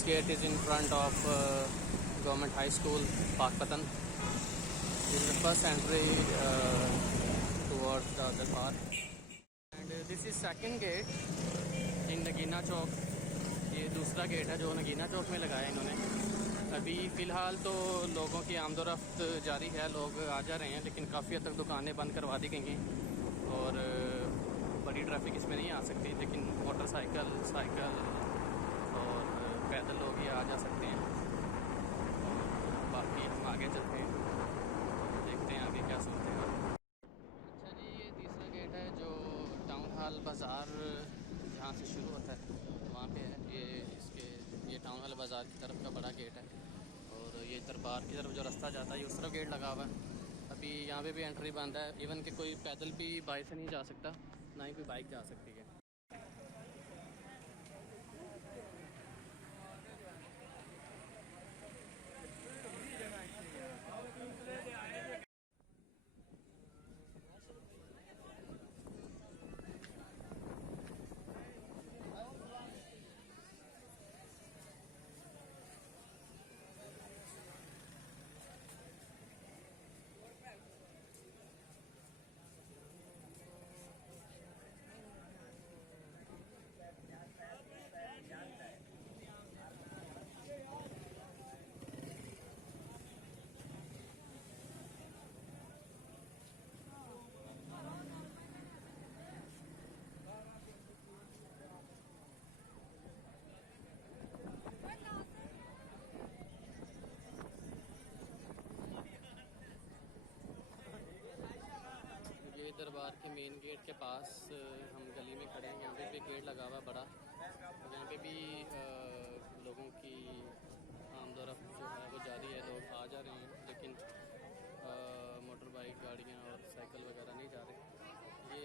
This gate is in front of Government High School, Pakpatan. This is the first entry towards the other park. And this is second gate in Nagina Chowk. ये दूसरा gate है जो नगीना चौक में लगाया है इन्होंने। अभी फ़िलहाल तो लोगों की आमदोरफ्त जारी है, लोग आ जा रहे हैं, लेकिन काफ़ी हद तक दुकानें बंद करवा दी गई हैं और बड़ी ट्रैफिक इसमें नहीं आ सकती, लेकिन मोटरसाइकिल, साइकिल और पैदल लोग ही आ जा सकते हैं। और बाकी हम आगे चलते हैं, देखते हैं आगे क्या सुनते हैं। अच्छा जी, ये तीसरा गेट है जो टाउन हॉल बाज़ार जहाँ से शुरू होता है वहाँ पे है। ये टाउन हॉल बाज़ार की तरफ का बड़ा गेट है और ये दरबार की तरफ जो रास्ता जाता है ये उस तरफ गेट लगा हुआ है। अभी यहाँ पे भी एंट्री बंद है, इवन कि कोई पैदल भी बाइक से नहीं जा सकता, ना ही कोई बाइक जा सकती है। ये दरबार के मेन गेट के पास हम गली में खड़े हैं, यहाँ पे भी गेट लगा हुआ बड़ा। यहाँ पे भी लोगों की आमदोरफ्त जो है वो जारी है, लोग आ जा रहे हैं, लेकिन मोटर बाइक गाड़ियाँ और साइकिल वगैरह नहीं जा रहे। ये